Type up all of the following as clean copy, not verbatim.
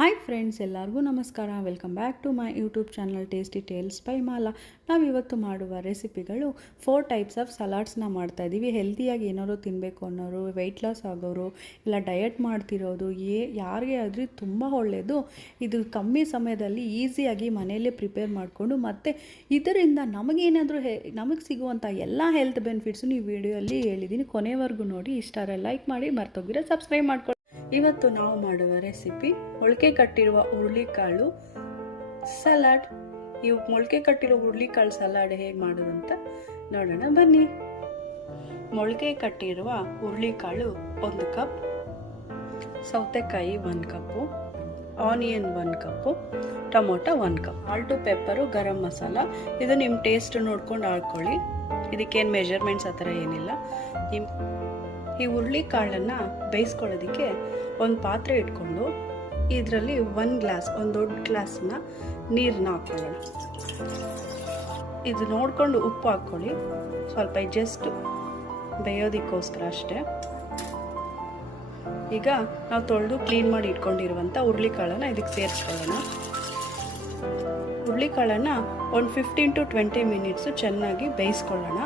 Hi friends, ಎಲ್ಲರಿಗೂ ನಮಸ್ಕಾರ. Welcome back to my YouTube channel tasty tales by Mala. ನಾವಿವತ್ತು ಮಾಡುವ ರೆಸಿಪಿಗಳು 4 ಟೈಪ್ಸ್ ಆಫ್ ಸಲಾಡ್ಸ್ನ ಮಾಡ್ತಾಯಿದ್ದೀವಿ. ಹೆಲ್ತಿಯಾಗಿ ಏನಾದ್ರು ತಿನ್ನಬೇಕು ಅನ್ನೋರು, ವೆಯ್ಟ್ ಲಾಸ್ ಆಗೋರು, ಇಲ್ಲ ಡಯಟ್ ಮಾಡ್ತಿರೋದು, ಯಾರಿಗೆ ಆದರೂ ತುಂಬ ಒಳ್ಳೆಯದು. ಇದು ಕಮ್ಮಿ ಸಮಯದಲ್ಲಿ ಈಸಿಯಾಗಿ ಮನೆಯಲ್ಲೇ ಪ್ರಿಪೇರ್ ಮಾಡಿಕೊಂಡು ಮತ್ತು ಇದರಿಂದ ನಮಗೇನಾದರೂ ನಮಗೆ ಸಿಗುವಂಥ ಎಲ್ಲ ಹೆಲ್ತ್ ಬೆನಿಫಿಟ್ಸು ಈ ವಿಡಿಯೋಲ್ಲಿ ಹೇಳಿದ್ದೀನಿ. ಕೊನೆವರೆಗೂ ನೋಡಿ. ಇಷ್ಟಾರೆ ಲೈಕ್ ಮಾಡಿ, ಮರ್ತೋಗಿರೋ ಸಬ್ಸ್ಕ್ರೈಬ್ ಮಾಡ್ಕೊಳ್ಳಿ. ಇವತ್ತು ನಾವು ಮಾಡುವ ರೆಸಿಪಿ ಮೊಳಕೆ ಕಟ್ಟಿರುವ ಹುರುಳಿಕಾಳು ಸಲಾಡ್. ಈ ಮೊಳಕೆ ಕಟ್ಟಿರೋ ಹುರುಳಿಕಾಳು ಸಲಾಡ್ ಹೇಗೆ ಮಾಡೋದು ಅಂತ ನೋಡೋಣ ಬನ್ನಿ. ಮೊಳಕೆ ಕಟ್ಟಿರುವ ಹುರುಳಿಕಾಳು 1 ಕಪ್, ಸೌತೆಕಾಯಿ 1 ಕಪ್ಪು, ಆನಿಯನ್ 1 ಕಪ್ಪು, tomato 1 cup, salt, pepper, garam masala. ಇದು ನಿಮ್ಮ ಟೇಸ್ಟ್ ನೋಡ್ಕೊಂಡು ಹಾಕೊಳ್ಳಿ. ಇದಕ್ಕೇನು ಮೆಜರ್ಮೆಂಟ್ಸ್ ಆ ಥರ ಏನಿಲ್ಲ. ಈ ಹುರುಳಿಕಾಳನ್ನು ಬೇಯಿಸ್ಕೊಳ್ಳೋದಕ್ಕೆ ಒಂದು ಪಾತ್ರೆ ಇಟ್ಕೊಂಡು ಇದರಲ್ಲಿ 1 ಗ್ಲಾಸ್, ಒಂದು ದೊಡ್ಡ ಗ್ಲಾಸ್ನ ನೀರನ್ನ ಹಾಕ್ಕೊಳ್ಳೋಣ. ಇದು ನೋಡಿಕೊಂಡು ಉಪ್ಪು ಹಾಕ್ಕೊಳ್ಳಿ, ಸ್ವಲ್ಪ ಜಸ್ಟ್ ಬೇಯೋದಕ್ಕೋಸ್ಕರ ಅಷ್ಟೇ. ಈಗ ನಾವು ತೊಳೆದು ಕ್ಲೀನ್ ಮಾಡಿ ಇಟ್ಕೊಂಡಿರುವಂಥ ಹುರುಳಿಕಾಳನ್ನು ಇದಕ್ಕೆ ಸೇರಿಸ್ಕೊಳ್ಳೋಣ. ಹುರುಳಿಕಾಳನ್ನು ಒಂದು 15 to 20 ಮಿನಿಟ್ಸು ಚೆನ್ನಾಗಿ ಬೇಯಿಸ್ಕೊಳ್ಳೋಣ.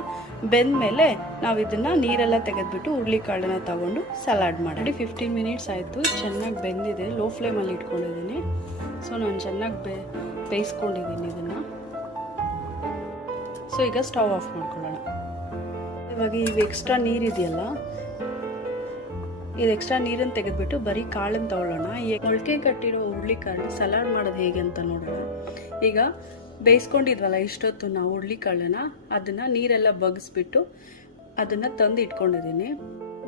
ಬೆಂದಮೇಲೆ ನಾವು ಇದನ್ನು ನೀರೆಲ್ಲ ತೆಗೆದುಬಿಟ್ಟು ಹುರುಳಿಕಾಳನ್ನು ತಗೊಂಡು ಸಲಾಡ್ ಮಾಡಿ. 15 ಮಿನಿಟ್ಸ್ ಆಯಿತು, ಚೆನ್ನಾಗಿ ಬೆಂದಿದೆ. ಲೋ ಫ್ಲೇಮಲ್ಲಿ ಇಟ್ಕೊಂಡಿದ್ದೀನಿ. ಸೊ ನಾನು ಚೆನ್ನಾಗಿ ಬೇಯಿಸ್ಕೊಂಡಿದ್ದೀನಿ ಇದನ್ನು. ಸೊ ಈಗ ಸ್ಟವ್ ಆಫ್ ಮಾಡ್ಕೊಳ್ಳೋಣ. ಇವಾಗ ಇವು ಎಕ್ಸ್ಟ್ರಾ ನೀರಿದೆಯಲ್ಲ, ಇದು ಎಕ್ಸ್ಟ್ರಾ ನೀರನ್ನು ತೆಗೆದುಬಿಟ್ಟು ಬರೀ ಕಾಳನ್ನು ತಗೊಳ್ಳೋಣ. ಮೊಳಕೆ ಕಟ್ಟಿರೋ ಹುರುಳಿಕಾಳು ಸಲಾಡ್ ಮಾಡೋದು ಹೇಗೆ ಅಂತ ನೋಡೋಣ. ಈಗ ಬೇಯಿಸ್ಕೊಂಡಿದ್ವಲ್ಲ ಇಷ್ಟೊತ್ತು ನಾವು ಹುರುಳಿಕಾಳನ್ನು, ಅದನ್ನು ನೀರೆಲ್ಲ ಬಗ್ಗಿಸ್ಬಿಟ್ಟು ಅದನ್ನು ತಂದು ಇಟ್ಕೊಂಡಿದ್ದೀನಿ.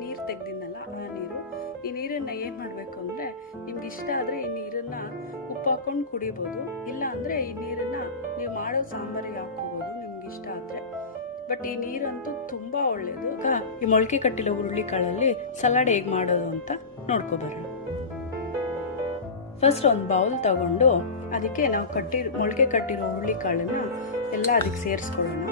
ನೀರು ತೆಗೆದಿದ್ದಲ್ಲ ಆ ನೀರು. ಈ ನೀರನ್ನು ಏನು ಮಾಡಬೇಕು ಅಂದರೆ, ನಿಮ್ಗೆ ಇಷ್ಟ ಆದರೆ ಈ ನೀರನ್ನು ಉಪ್ಪು ಹಾಕ್ಕೊಂಡು ಕುಡಿಬೋದು. ಇಲ್ಲ ಅಂದರೆ ಈ ನೀರನ್ನು ನೀವು ಮಾಡೋ ಸಾಂಬಾರಿಗೆ ಹಾಕ್ಕೋಬೋದು ನಿಮ್ಗೆ ಇಷ್ಟ ಆದರೆ. ಬಟ್ ಈ ನೀರಂತೂ ತುಂಬ ಒಳ್ಳೆಯದು. ಈ ಮೊಳಕೆ ಕಟ್ಟಿರೋ ಹುರುಳಿಕಾಳಲ್ಲಿ ಸಲಾಡ್ ಹೇಗೆ ಮಾಡೋದು ಅಂತ ನೋಡ್ಕೊಬರೋಣ. ಫಸ್ಟ್ ಒಂದು ಬೌಲ್ ತಗೊಂಡು ಅದಕ್ಕೆ ನಾವು ಮೊಳಕೆ ಕಟ್ಟಿರೋ ಹುರುಳಿಕಾಳನ್ನು ಎಲ್ಲ ಅದಕ್ಕೆ ಸೇರಿಸ್ಕೊಳ್ಳೋಣ.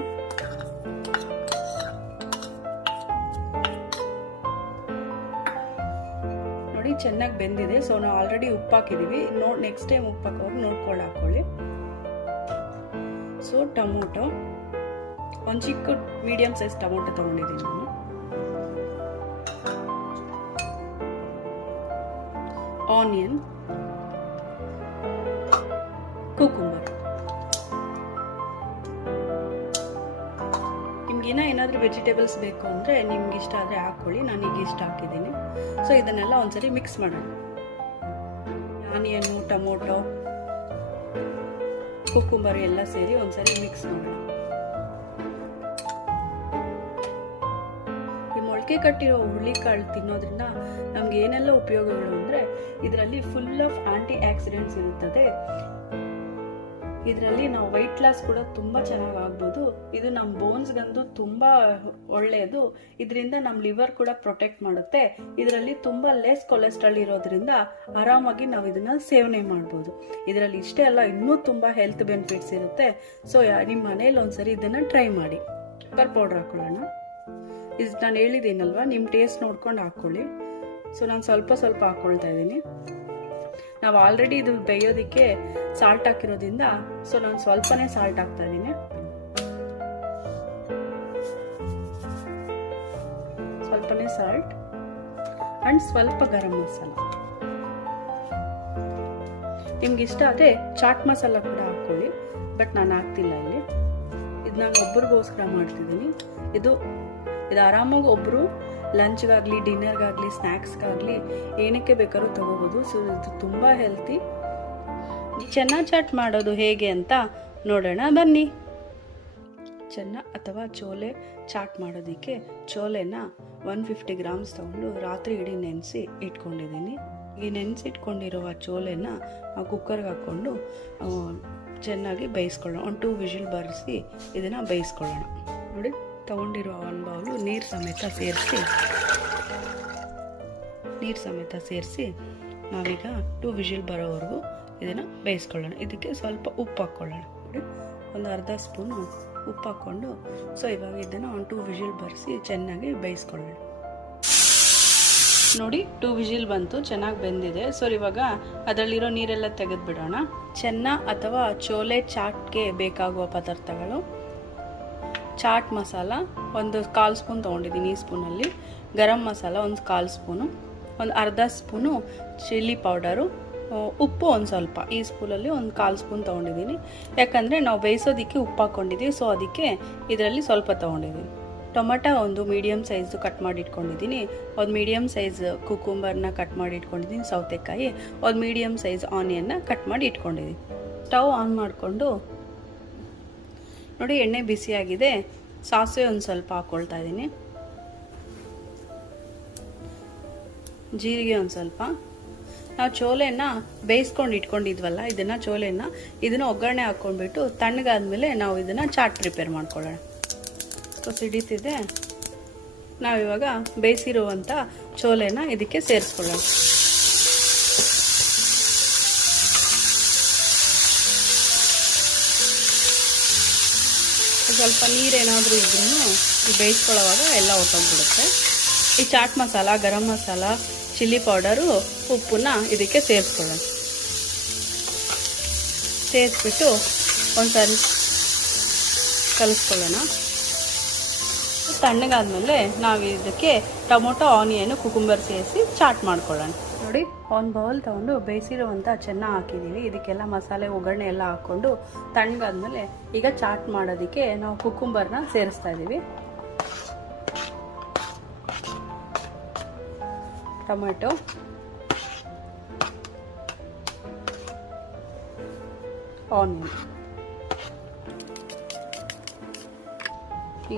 ನೋಡಿ ಚೆನ್ನಾಗಿ ಬೆಂದಿದೆ. ಸೊ ನಾವು ಆಲ್ರೆಡಿ ಉಪ್ಪು ಹಾಕಿದ್ದೀವಿ. ನೆಕ್ಸ್ಟ್ ಟೈಮ್ ಉಪ್ಪು ಹಾಕೋರು ಹಾಕೊಳ್ಳಿ. ಸೊ ಟೊಮೊಟೊ, ಒಂದು ಚಿಕ್ಕ ಮೀಡಿಯಂ ಸೈಜ್ ಟೊಮೊಟೊ ತಗೊಂಡಿದ್ದೀನಿ ನಾನು. Onion, cucumber. ನಿಮ್ಗೇನ ಏನಾದರೂ ವೆಜಿಟೇಬಲ್ಸ್ ಬೇಕು ಅಂದರೆ ನಿಮ್ಗೆ ಇಷ್ಟ ಆದರೆ ಹಾಕ್ಕೊಳ್ಳಿ. ನಾನೀಗ ಇಷ್ಟ ಹಾಕಿದ್ದೀನಿ. ಸೊ ಇದನ್ನೆಲ್ಲ ಒಂದ್ಸರಿ ಮಿಕ್ಸ್ ಮಾಡೋಣ. ಆನಿಯನ್ನು, ಟೊಮೊಟೊ, ಕುಕುಂಬರ್ ಎಲ್ಲ ಸೇರಿ ಒಂದ್ಸರಿ ಮಿಕ್ಸ್ ಮಾಡೋಣ. ಮೊಳಕೆ ಕಟ್ಟಿರೋ ಹುರುಳಿಕಾಳು ತಿನ್ನೋದ್ರಿಂದ ನಮ್ಗೆ ಏನೆಲ್ಲ ಉಪಯೋಗಗಳು ಅಂದರೆ, ಇದರಲ್ಲಿ ಫುಲ್ ಆಫ್ ಆಂಟಿ ಆಕ್ಸಿಡೆಂಟ್ಸ್ ಇರುತ್ತದೆ. ಇದರಲ್ಲಿ ನಾವು ವೆಯ್ಟ್ ಲಾಸ್ ಕೂಡ ತುಂಬ ಚೆನ್ನಾಗಿ ಆಗ್ಬೋದು. ಇದು ನಮ್ಮ ಬೋನ್ಸ್ಗಂತೂ ತುಂಬ ಒಳ್ಳೆಯದು. ಇದರಿಂದ ನಮ್ಮ ಲಿವರ್ ಕೂಡ ಪ್ರೊಟೆಕ್ಟ್ ಮಾಡುತ್ತೆ. ಇದರಲ್ಲಿ ತುಂಬ ಲೆಸ್ ಕೊಲೆಸ್ಟ್ರಾಲ್ ಇರೋದ್ರಿಂದ ಆರಾಮಾಗಿ ನಾವು ಇದನ್ನ ಸೇವನೆ ಮಾಡ್ಬೋದು. ಇದರಲ್ಲಿ ಇಷ್ಟೇ ಅಲ್ಲ, ಇನ್ನೂ ತುಂಬ ಹೆಲ್ತ್ ಬೆನಿಫಿಟ್ಸ್ ಇರುತ್ತೆ. ಸೊ ನಿಮ್ಮ ಮನೇಲಿ ಒಂದ್ಸರಿ ಇದನ್ನ ಟ್ರೈ ಮಾಡಿ. ಪೆಪ್ಪರ್ ಪೌಡರ್ ಹಾಕೊಳ್ಳೋಣ. ಇದು ನಾನು ಹೇಳಿದ್ದೀನಲ್ವ, ನಿಮ್ಮ ಟೇಸ್ಟ್ ನೋಡ್ಕೊಂಡು ಹಾಕ್ಕೊಳ್ಳಿ. ಸೊ ನಾನು ಸ್ವಲ್ಪ ಹಾಕ್ಕೊಳ್ತಾ ಇದ್ದೀನಿ. ನಾವು ಆಲ್ರೆಡಿ ಇದು ಬೇಯೋದಕ್ಕೆ ಸಾಲ್ಟ್ ಹಾಕಿರೋದ್ರಿಂದ ಸೊ ನಾನು ಸ್ವಲ್ಪನೇ ಸಾಲ್ಟ್ ಹಾಕ್ತಾ ಇದ್ದೀನಿ. ಸ್ವಲ್ಪನೇ ಸಾಲ್ಟ್ ಅಂಡ್ ಸ್ವಲ್ಪ ಗರಂ ಮಸಾಲ. ನಿಮ್ಗೆ ಇಷ್ಟ ಆದರೆ ಚಾಟ್ ಮಸಾಲ ಕೂಡ ಹಾಕ್ಕೊಳ್ಳಿ, ಬಟ್ ನಾನು ಹಾಕ್ತಿಲ್ಲ ಇಲ್ಲಿ. ಇದು ನಾನು ಒಬ್ರಿಗೋಸ್ಕರ ಮಾಡ್ತಿದ್ದೀನಿ. ಇದು ಆರಾಮಾಗಿ ಒಬ್ಬರು ಲಂಚ್ಗಾಗಲಿ, ಡಿನ್ನರ್ಗಾಗಲಿ, ಸ್ನ್ಯಾಕ್ಸ್ಗಾಗಲಿ ಏನಕ್ಕೆ ಬೇಕಾದ್ರೂ ತಗೋಬೋದು. ಸೊ ಇದು ತುಂಬ ಹೆಲ್ತಿ. ಚೆನ್ನ ಚಾಟ್ ಮಾಡೋದು ಹೇಗೆ ಅಂತ ನೋಡೋಣ ಬನ್ನಿ. ಚೆನ್ನ ಅಥವಾ ಚೋಲೆ ಚಾಟ್ ಮಾಡೋದಕ್ಕೆ ಚೋಲೆನ 150 ಗ್ರಾಮ್ಸ್ ತಗೊಂಡು ರಾತ್ರಿ ಇಡೀ ನೆನೆಸಿ ಇಟ್ಕೊಂಡಿದ್ದೀನಿ. ಈ ನೆನೆಸಿಟ್ಕೊಂಡಿರುವ ಚೋಲೆನ ಕುಕ್ಕರ್ಗೆ ಹಾಕ್ಕೊಂಡು ಚೆನ್ನಾಗಿ ಬೇಯಿಸ್ಕೊಳ್ಳೋಣ. ಒಂದು 2 ವಿಷಲ್ ಬರೆಸಿ ಇದನ್ನು ಬೇಯಿಸ್ಕೊಳ್ಳೋಣ. ನೋಡಿ, ತಗೊಂಡಿರೋ 1 ಬೌಲು ನೀರು ಸಮೇತ ಸೇರಿಸಿ ನಾವೀಗ 2 ವಿಷಲ್ ಬರೋವರೆಗೂ ಇದನ್ನು ಬೇಯಿಸ್ಕೊಳ್ಳೋಣ. ಇದಕ್ಕೆ ಸ್ವಲ್ಪ ಉಪ್ಪು ಹಾಕ್ಕೊಳ್ಳೋಣ. ನೋಡಿ, ಒಂದು ಅರ್ಧ ಸ್ಪೂನು ಉಪ್ಪು ಹಾಕ್ಕೊಂಡು ಸೊ ಇವಾಗ ಇದನ್ನು ಒಂದು 2 ವಿಷಲ್ ಬರೆಸಿ ಚೆನ್ನಾಗಿ ಬೇಯಿಸ್ಕೊಳ್ಳೋಣ. ನೋಡಿ 2 ವಿಜಿಲ್ ಬಂತು, ಚೆನ್ನಾಗಿ ಬೆಂದಿದೆ. ಸೊ ಇವಾಗ ಅದರಲ್ಲಿರೋ ನೀರೆಲ್ಲ ತೆಗೆದುಬಿಡೋಣ. ಚೆನ್ನ ಅಥವಾ ಚೋಲೆ ಚಾಟ್ಗೆ ಬೇಕಾಗುವ ಪದಾರ್ಥಗಳು: ಚಾಟ್ ಮಸಾಲ ಒಂದು 1/4 ಸ್ಪೂನ್ ತೊಗೊಂಡಿದ್ದೀನಿ ಈ ಸ್ಪೂನಲ್ಲಿ, ಗರಂ ಮಸಾಲ ಒಂದು 1/4 ಸ್ಪೂನು, ಒಂದು ಅರ್ಧ ಸ್ಪೂನು ಚಿಲ್ಲಿ ಪೌಡರು, ಉಪ್ಪು ಒಂದು ಸ್ವಲ್ಪ, ಈ ಸ್ಪೂನಲ್ಲಿ ಒಂದು 1/4 ಸ್ಪೂನ್ ತೊಗೊಂಡಿದ್ದೀನಿ. ಯಾಕಂದರೆ ನಾವು ಬೇಯಿಸೋದಕ್ಕೆ ಉಪ್ಪು ಹಾಕ್ಕೊಂಡಿದ್ದೀವಿ, ಸೊ ಅದಕ್ಕೆ ಇದರಲ್ಲಿ ಸ್ವಲ್ಪ ತೊಗೊಂಡಿದ್ದೀನಿ. ಟೊಮೆಟೊ ಒಂದು ಮೀಡಿಯಮ್ ಸೈಜು ಕಟ್ ಮಾಡಿ ಇಟ್ಕೊಂಡಿದ್ದೀನಿ, ಒಂದು ಮೀಡಿಯಮ್ ಸೈಜ್ ಕುಕುಂಬರ್ನ ಕಟ್ ಮಾಡಿ ಇಟ್ಕೊಂಡಿದ್ದೀನಿ, ಸೌತೆಕಾಯಿ, ಒಂದು ಮೀಡಿಯಮ್ ಸೈಜ್ ಆನಿಯನ್ನ ಕಟ್ ಮಾಡಿ ಇಟ್ಕೊಂಡಿದ್ದೀನಿ. ಸ್ಟವ್ ಆನ್ ಮಾಡಿಕೊಂಡು ನೋಡಿ ಎಣ್ಣೆ ಬಿಸಿಯಾಗಿದೆ, ಸಾಸಿವೆ ಒಂದು ಸ್ವಲ್ಪ ಹಾಕ್ಕೊಳ್ತಾ ಇದ್ದೀನಿ, ಜೀರಿಗೆ ಒಂದು ಸ್ವಲ್ಪ. ನಾವು ಚೋಲೆನ ಬೇಯಿಸ್ಕೊಂಡು ಇಟ್ಕೊಂಡಿದ್ವಲ್ಲ, ಇದನ್ನು ಒಗ್ಗರಣೆ ಹಾಕ್ಕೊಂಡ್ಬಿಟ್ಟು ತಣ್ಣಗಾದ್ಮೇಲೆ ನಾವು ಇದನ್ನು ಚಾಟ್ ಪ್ರಿಪೇರ್ ಮಾಡ್ಕೊಳ್ಳೋಣ. ಸೊ ಸಿಡಿತಿದೆ, ನಾವಿವಾಗ ಬೇಯಿಸಿರುವಂಥ ಚೋಲೆನ ಇದಕ್ಕೆ ಸೇರಿಸ್ಕೊಳ್ಳೋಣ. ಸ್ವಲ್ಪ ನೀರೇನಾದರೂ ಇದ್ರೂ ಬೇಯಿಸ್ಕೊಳ್ಳೋವಾಗ ಎಲ್ಲ ಹೊಟ್ಟೋಗ್ಬಿಡುತ್ತೆ. ಈ chat masala, garam masala, chilli powder, ಉಪ್ಪನ್ನ ಇದಕ್ಕೆ ಸೇರಿಸ್ಕೊಳ್ಳೋಣ. ಸೇರಿಸ್ಬಿಟ್ಟು ಒಂದ್ಸರಿ ಕಲಿಸ್ಕೊಳ್ಳೋಣ. ತಣ್ಣಗಾದ್ಮೇಲೆ ನಾವು ಇದಕ್ಕೆ ಟೊಮೊಟೊ, ಆನಿಯನು, ಕುಕುಂಬರ್ ಸೇರಿಸಿ ಚಾಟ್ ಮಾಡ್ಕೊಳ್ಳೋಣ. ನೋಡಿ ಒಂದು ಬೌಲ್ ತೊಗೊಂಡು ಬೇಯಿಸಿರುವಂಥ ಚೆನ್ನ ಹಾಕಿದ್ದೀವಿ. ಇದಕ್ಕೆಲ್ಲ ಮಸಾಲೆ ಒಗ್ಗರಣೆ ಎಲ್ಲ ಹಾಕ್ಕೊಂಡು ತಣ್ಣಗಾದ್ಮೇಲೆ ಈಗ ಚಾಟ್ ಮಾಡೋದಕ್ಕೆ ನಾವು ಕುಕುಂಬರ್ನ ಸೇರಿಸ್ತಾ ಇದ್ದೀವಿ. ಟೊಮೆಟೊ, ಆನಿಯನ್,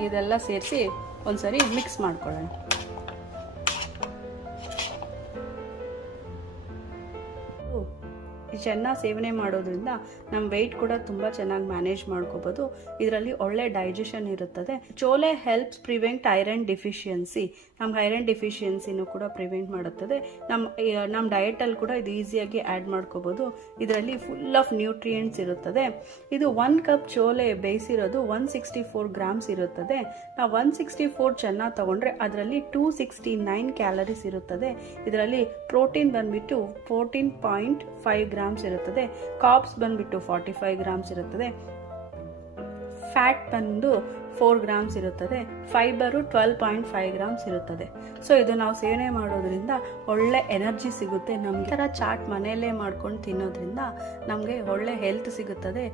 ಇದೆಲ್ಲ ಸೇರಿಸಿ ಒಂದ್ಸರಿ ಮಿಕ್ಸ್ ಮಾಡ್ಕೊಳ್ಳೋಣ. ಈ ಚೆನ್ನ ಸೇವನೆ ಮಾಡೋದ್ರಿಂದ ನಮ್ಮ ವೆಯ್ಟ್ ಕೂಡ ತುಂಬ ಚೆನ್ನಾಗಿ ಮ್ಯಾನೇಜ್ ಮಾಡ್ಕೋಬೋದು. ಇದರಲ್ಲಿ ಒಳ್ಳೆ ಡೈಜೆಷನ್ ಇರುತ್ತದೆ. Chole helps prevent iron deficiency. ನಮ್ಮ ಐರನ್ ಡಿಫಿಷಿಯನ್ಸಿನೂ ಕೂಡ ಪ್ರಿವೆಂಟ್ ಮಾಡುತ್ತದೆ. ನಮ್ಮ ಡಯಟಲ್ಲಿ ಕೂಡ ಇದು ಈಸಿಯಾಗಿ ಆ್ಯಡ್ ಮಾಡ್ಕೋಬೋದು. ಇದರಲ್ಲಿ ಫುಲ್ ಆಫ್ ನ್ಯೂಟ್ರಿಯೆಂಟ್ಸ್ ಇರುತ್ತದೆ. ಇದು 1 ಕಪ್ ಚೋಲೆ ಬೇಯಿಸಿರೋದು 164 ಗ್ರಾಮ್ಸ್ ಇರುತ್ತದೆ. ನಾವು 164 ಚೆನ್ನ ತೊಗೊಂಡ್ರೆ ಅದರಲ್ಲಿ 269 ಕ್ಯಾಲರೀಸ್ ಇರುತ್ತದೆ. ಇದರಲ್ಲಿ ಪ್ರೋಟೀನ್ ಬಂದ್ಬಿಟ್ಟು 14.5 ಗ್ರಾಮ್ಸ್ ಇರುತ್ತದೆ, ಕಾರ್ಬ್ಸ್ ಬಂದ್ಬಿಟ್ಟು 45 ಗ್ರಾಮ್ಸ್ ಇರುತ್ತದೆ, ಫ್ಯಾಟ್ ಬಂದು 4 ಗ್ರಾಮ್ಸ್ ಇರುತ್ತದೆ, ಫೈಬರು 12.5 ಗ್ರಾಮ್ಸ್ ಇರುತ್ತದೆ. ಸೊ ಇದು ನಾವು ಸೇವನೆ ಮಾಡೋದ್ರಿಂದ ಒಳ್ಳೆ ಎನರ್ಜಿ ಸಿಗುತ್ತೆ. ನಮ್ಗೆ ಥರ ಚಾಟ್ ಮನೆಯಲ್ಲೇ ಮಾಡ್ಕೊಂಡು ತಿನ್ನೋದ್ರಿಂದ ನಮಗೆ ಒಳ್ಳೆ ಹೆಲ್ತ್ ಸಿಗುತ್ತದೆ.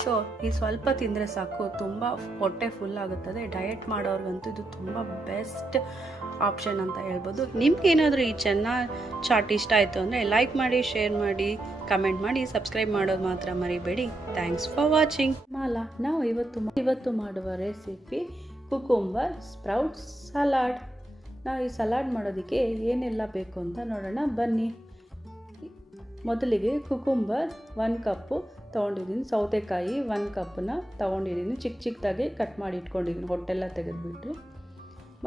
ಸೊ ಈ ಸ್ವಲ್ಪ ತಿಂದರೆ ಸಾಕು, ತುಂಬ ಹೊಟ್ಟೆ ಫುಲ್ ಆಗುತ್ತದೆ. ಡಯಟ್ ಮಾಡೋರ್ಗಂತೂ ಇದು ತುಂಬ ಬೆಸ್ಟ್ ಆಪ್ಷನ್ ಅಂತ ಹೇಳ್ಬೋದು. ನಿಮ್ಗೆ ಏನಾದರೂ ಈ ಚೆನ್ನ ಚಾಟ್ ಇಷ್ಟ ಆಯಿತು ಅಂದರೆ ಲೈಕ್ ಮಾಡಿ, ಶೇರ್ ಮಾಡಿ, ಕಮೆಂಟ್ ಮಾಡಿ, ಸಬ್ಸ್ಕ್ರೈಬ್ ಮಾಡೋದು ಮಾತ್ರ ಮರಿಬೇಡಿ. Thanks for watching. ನಾವು ಇವತ್ತು ಮಾಡುವ ರೆಸಿಪಿ ಕುಕುಂಬರ್ ಸ್ಪ್ರೌಟ್ಸ್ ಸಲಾಡ್. ನಾವು ಈ ಸಲಾಡ್ ಮಾಡೋದಕ್ಕೆ ಏನೆಲ್ಲ ಬೇಕು ಅಂತ ನೋಡೋಣ ಬನ್ನಿ. ಮೊದಲಿಗೆ ಕುಕುಂಬರ್ 1 ಕಪ್ಪು ತೊಗೊಂಡಿದ್ದೀನಿ, ಸೌತೆಕಾಯಿ 1 ಕಪ್ಪನ್ನ ತೊಗೊಂಡಿದ್ದೀನಿ, ಚಿಕ್ಕದಾಗಿ ಕಟ್ ಮಾಡಿ ಇಟ್ಕೊಂಡಿದ್ದೀನಿ, ಹೊಟ್ಟೆಲ್ಲ ತೆಗೆದುಬಿಟ್ಟು.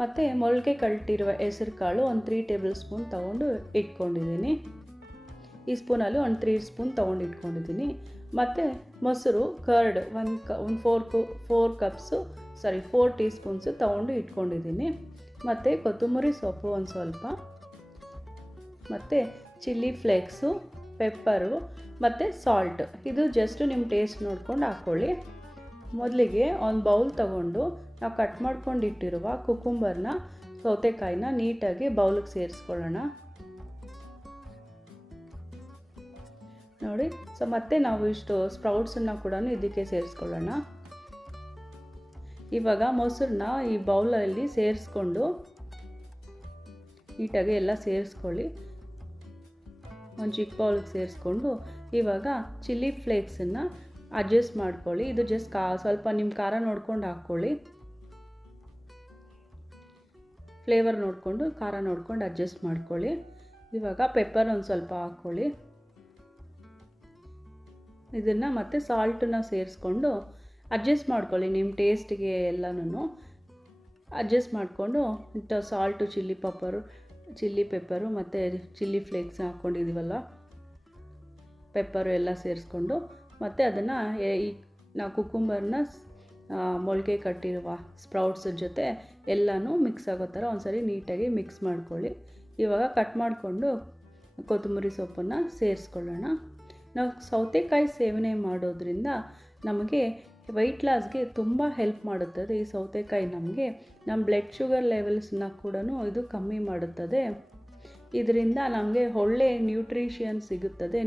ಮತ್ತು ಮೊಳಕೆ ಕಟ್ಟಿರುವ ಹೆಸರು ಕಾಳು ಒಂದು 3 ಟೇಬಲ್ ಸ್ಪೂನ್ ತೊಗೊಂಡು ಇಟ್ಕೊಂಡಿದ್ದೀನಿ. ಈ ಸ್ಪೂನಲ್ಲಿ ಒಂದು 3 ಸ್ಪೂನ್ ತೊಗೊಂಡು ಇಟ್ಕೊಂಡಿದ್ದೀನಿ. ಮತ್ತು ಮೊಸರು ಕರ್ಡ್ 4 ಟೀ ಸ್ಪೂನ್ಸು ತೊಗೊಂಡು ಇಟ್ಕೊಂಡಿದ್ದೀನಿ. ಮತ್ತು ಕೊತ್ತಂಬರಿ ಸೊಪ್ಪು ಒಂದು ಸ್ವಲ್ಪ, ಮತ್ತು ಚಿಲ್ಲಿ ಫ್ಲೇಕ್ಸು, ಪೆಪ್ಪರು ಮತ್ತು ಸಾಲ್ಟ್. ಇದು ಜಸ್ಟ್ ನಿಮ್ಮ ಟೇಸ್ಟ್ ನೋಡ್ಕೊಂಡು ಹಾಕ್ಕೊಳ್ಳಿ. ಮೊದಲಿಗೆ ಒಂದು ಬೌಲ್ ತೊಗೊಂಡು ನಾವು ಕಟ್ ಮಾಡ್ಕೊಂಡಿಟ್ಟಿರುವ ಕುಕುಂಬರ್ನ, ಸೌತೆಕಾಯಿನ ನೀಟಾಗಿ ಬೌಲಿಗೆ ಸೇರಿಸ್ಕೊಳ್ಳೋಣ. ನೋಡಿ, ಸೊ ಮತ್ತೆ ನಾವು ಇಷ್ಟು ಸ್ಪ್ರೌಟ್ಸನ್ನು ಕೂಡ ಇದಕ್ಕೆ ಸೇರಿಸ್ಕೊಳ್ಳೋಣ. ಇವಾಗ ಮೊಸರನ್ನ ಈ ಬೌಲಲ್ಲಿ ಸೇರಿಸ್ಕೊಂಡು ನೀಟಾಗಿ ಎಲ್ಲ ಸೇರಿಸ್ಕೊಳ್ಳಿ. ಒಂದು ಚಿಕ್ಕ ಬೌಲ್ಗೆ ಸೇರಿಸ್ಕೊಂಡು ಇವಾಗ ಚಿಲ್ಲಿ ಫ್ಲೇಕ್ಸನ್ನು ಅಡ್ಜಸ್ಟ್ ಮಾಡ್ಕೊಳ್ಳಿ. ಇದು ಜಸ್ಟ್ ಸ್ವಲ್ಪ ನಿಮ್ಮ ಖಾರ ನೋಡ್ಕೊಂಡು ಹಾಕ್ಕೊಳ್ಳಿ, ಫ್ಲೇವರ್ ನೋಡಿಕೊಂಡು ಖಾರ ನೋಡ್ಕೊಂಡು ಅಡ್ಜಸ್ಟ್ ಮಾಡ್ಕೊಳ್ಳಿ. ಇವಾಗ ಪೆಪ್ಪರ್ ಒಂದು ಸ್ವಲ್ಪ ಹಾಕ್ಕೊಳ್ಳಿ. ಇದನ್ನು ಮತ್ತು ಸಾಲ್ಟನ್ನ ಸೇರಿಸ್ಕೊಂಡು ಅಡ್ಜಸ್ಟ್ ಮಾಡ್ಕೊಳ್ಳಿ, ನಿಮ್ಮ ಟೇಸ್ಟಿಗೆ ಎಲ್ಲನೂ ಅಡ್ಜಸ್ಟ್ ಮಾಡಿಕೊಂಡು ಸಾಲ್ಟು, ಚಿಲ್ಲಿ ಪೆಪ್ಪರು ಮತ್ತು ಚಿಲ್ಲಿ ಫ್ಲೇಕ್ಸ್ ಹಾಕ್ಕೊಂಡಿದ್ದೀವಲ್ಲ, ಪೆಪ್ಪರು ಎಲ್ಲ ಸೇರಿಸ್ಕೊಂಡು ಮತ್ತು ಅದನ್ನು ನಾವು ಕುಕುಂಬರ್ನ ಮೊಳಕೆ ಕಟ್ಟಿರುವ ಸ್ಪ್ರೌಟ್ಸ್ ಜೊತೆ ಎಲ್ಲನೂ ಮಿಕ್ಸ್ ಆಗೋ ಥರ ಒಂದು ಸರಿ ನೀಟಾಗಿ ಮಿಕ್ಸ್ ಮಾಡ್ಕೊಳ್ಳಿ. ಇವಾಗ ಕಟ್ ಮಾಡಿಕೊಂಡು ಕೊತ್ತಂಬರಿ ಸೊಪ್ಪನ್ನು ಸೇರಿಸ್ಕೊಳ್ಳೋಣ. ನಾವು ಸೌತೆಕಾಯಿ ಸೇವನೆ ಮಾಡೋದ್ರಿಂದ ನಮಗೆ ವೆಯ್ಟ್ ಲಾಸ್ಗೆ ತುಂಬ ಹೆಲ್ಪ್ ಮಾಡುತ್ತದೆ. ಈ ಸೌತೆಕಾಯಿ ನಮ್ಮ ಬ್ಲಡ್ ಶುಗರ್ ಲೆವೆಲ್ಸನ್ನ ಕೂಡ ಇದು ಕಮ್ಮಿ ಮಾಡುತ್ತದೆ. ಇದರಿಂದ ನಮಗೆ ಒಳ್ಳೆ ನ್ಯೂಟ್ರಿಯೆಂಟ್ಸ್ ಸಿಗುತ್ತದೆ.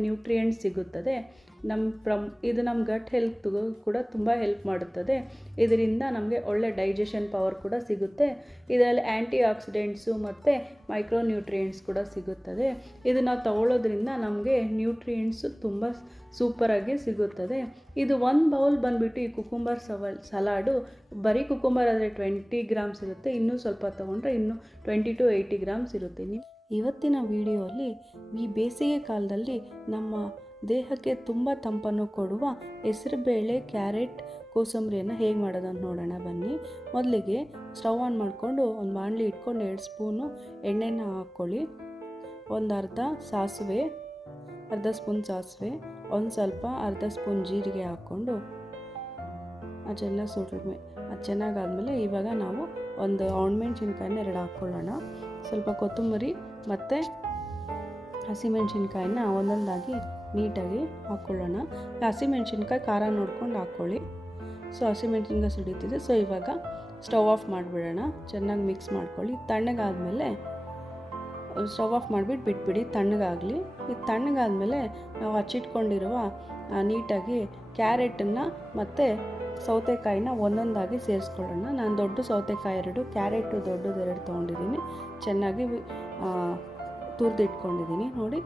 ಇದು ನಮ್ಮ ಗಟ್ ಹೆಲ್ತ್ಗೂ ಕೂಡ ತುಂಬ ಹೆಲ್ಪ್ ಮಾಡುತ್ತದೆ. ಇದರಿಂದ ನಮಗೆ ಒಳ್ಳೆ ಡೈಜೆಷನ್ ಪವರ್ ಕೂಡ ಸಿಗುತ್ತೆ. ಇದರಲ್ಲಿ ಆ್ಯಂಟಿ ಆಕ್ಸಿಡೆಂಟ್ಸು ಮತ್ತು ಮೈಕ್ರೋ ನ್ಯೂಟ್ರಿಯೆಂಟ್ಸ್ ಕೂಡ ಸಿಗುತ್ತದೆ. ಇದು ನಾವು ತಗೊಳ್ಳೋದ್ರಿಂದ ನಮಗೆ ನ್ಯೂಟ್ರಿಯೆಂಟ್ಸು ತುಂಬ ಸೂಪರಾಗಿ ಸಿಗುತ್ತದೆ. ಇದು ಒಂದು ಬೌಲ್ ಬಂದುಬಿಟ್ಟು ಈ ಕುಕುಂಬರ್ ಸಲಾಡು ಬರೀ ಕುಕುಂಬರ್ ಆದರೆ 20 ಗ್ರಾಮ್ಸ್ ಇರುತ್ತೆ. ಇನ್ನೂ ಸ್ವಲ್ಪ ತೊಗೊಂಡ್ರೆ ಇನ್ನೂ 20 to 80 ಗ್ರಾಮ್ಸ್ ಇರುತ್ತೆ. ಇವತ್ತಿನ ವಿಡಿಯೋಲಿ ಈ ಬೇಸಿಗೆ ಕಾಲದಲ್ಲಿ ನಮ್ಮ ದೇಹಕ್ಕೆ ತುಂಬ ತಂಪನ್ನು ಕೊಡುವ ಹೆಸರುಬೇಳೆ, ಕ್ಯಾರೆಟ್, ಕೋಸಂಬರಿಯನ್ನು ಹೇಗೆ ಮಾಡೋದಂತ ನೋಡೋಣ ಬನ್ನಿ. ಮೊದಲಿಗೆ ಸ್ಟವ್ ಆನ್ ಮಾಡಿಕೊಂಡು ಒಂದು ಬಾಣಲಿ ಇಟ್ಕೊಂಡು 2 ಸ್ಪೂನು ಎಣ್ಣೆನ ಹಾಕ್ಕೊಳ್ಳಿ. ಒಂದು ಅರ್ಧ ಸ್ಪೂನ್ ಸಾಸಿವೆ, ಒಂದು ಸ್ವಲ್ಪ ಅರ್ಧ ಸ್ಪೂನ್ ಜೀರಿಗೆ ಹಾಕ್ಕೊಂಡು ಅದೆಲ್ಲ ಅದು ಚೆನ್ನಾಗಾದ್ಮೇಲೆ ಇವಾಗ ನಾವು ಒಂದು ಒಣಮೆಣ್ಸಿನ್ಕಾಯಿನ 2 ಹಾಕ್ಕೊಳ್ಳೋಣ. ಸ್ವಲ್ಪ ಕೊತ್ತಂಬರಿ ಮತ್ತು ಹಸಿಮೆಣ್ಸಿನ್ಕಾಯಿನ ಒಂದೊಂದಾಗಿ ನೀಟಾಗಿ ಹಾಕ್ಕೊಳ್ಳೋಣ. ಹಸಿಮೆಣ್ಸಿನ್ಕಾಯಿ ಖಾರ ನೋಡ್ಕೊಂಡು ಹಾಕ್ಕೊಳ್ಳಿ. ಸೊ ಹಸಿಮೆಣ್ಸಿನ್ಕಾಯಿ ಸಿಡಿತಿದೆ. ಸೊ ಇವಾಗ ಸ್ಟವ್ ಆಫ್ ಮಾಡಿಬಿಡೋಣ. ಚೆನ್ನಾಗಿ ಮಿಕ್ಸ್ ಮಾಡ್ಕೊಳ್ಳಿ. ತಣ್ಣಗಾದ್ಮೇಲೆ ಸ್ಟವ್ ಆಫ್ ಮಾಡಿಬಿಟ್ಟು ಬಿಟ್ಬಿಡಿ, ತಣ್ಣಗಾಗಲಿ. ಇದು ತಣ್ಣಗಾದ್ಮೇಲೆ ನಾವು ಹಚ್ಚಿಟ್ಕೊಂಡಿರುವ ನೀಟಾಗಿ ಕ್ಯಾರೆಟನ್ನು ಮತ್ತು ಸೌತೆಕಾಯಿನ ಒಂದೊಂದಾಗಿ ಸೇರಿಸ್ಕೊಳ್ಳೋಣ. ನಾನು ದೊಡ್ಡ ಸೌತೆಕಾಯಿ 2, ಕ್ಯಾರೆಟು ದೊಡ್ಡದು 2 ತೊಗೊಂಡಿದ್ದೀನಿ. ಚೆನ್ನಾಗಿ ತುರಿದಿಟ್ಕೊಂಡಿದ್ದೀನಿ. ನೋಡಿ,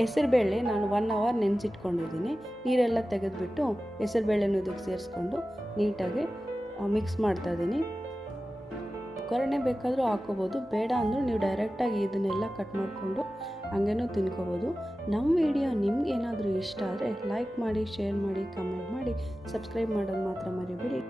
ಹೆಸರುಬೇಳೆ ನಾನು 1 hour ನೆನೆಸಿಟ್ಕೊಂಡಿದ್ದೀನಿ. ನೀರೆಲ್ಲ ತೆಗೆದುಬಿಟ್ಟು ಹೆಸರುಬೇಳೆನೂ ಇದಕ್ಕೆ ಸೇರಿಸ್ಕೊಂಡು ನೀಟಾಗಿ ಮಿಕ್ಸ್ ಮಾಡ್ತಾಯಿದ್ದೀನಿ. ಒಗ್ಗರಣೆ ಬೇಕಾದರೂ ಹಾಕ್ಕೋಬೋದು, ಬೇಡ ಅಂದರೂ ನೀವು ಡೈರೆಕ್ಟಾಗಿ ಇದನ್ನೆಲ್ಲ ಕಟ್ ಮಾಡಿಕೊಂಡು ಹಂಗೇನೂ ತಿನ್ಕೋಬೋದು. ನಮ್ಮ ವಿಡಿಯೋ ನಿಮ್ಗೆ ಏನಾದರೂ ಇಷ್ಟ ಆದರೆ ಲೈಕ್ ಮಾಡಿ, ಶೇರ್ ಮಾಡಿ, ಕಮೆಂಟ್ ಮಾಡಿ, ಸಬ್ಸ್ಕ್ರೈಬ್ ಮಾಡೋದು ಮಾತ್ರ ಮರಿಬೇಡಿ.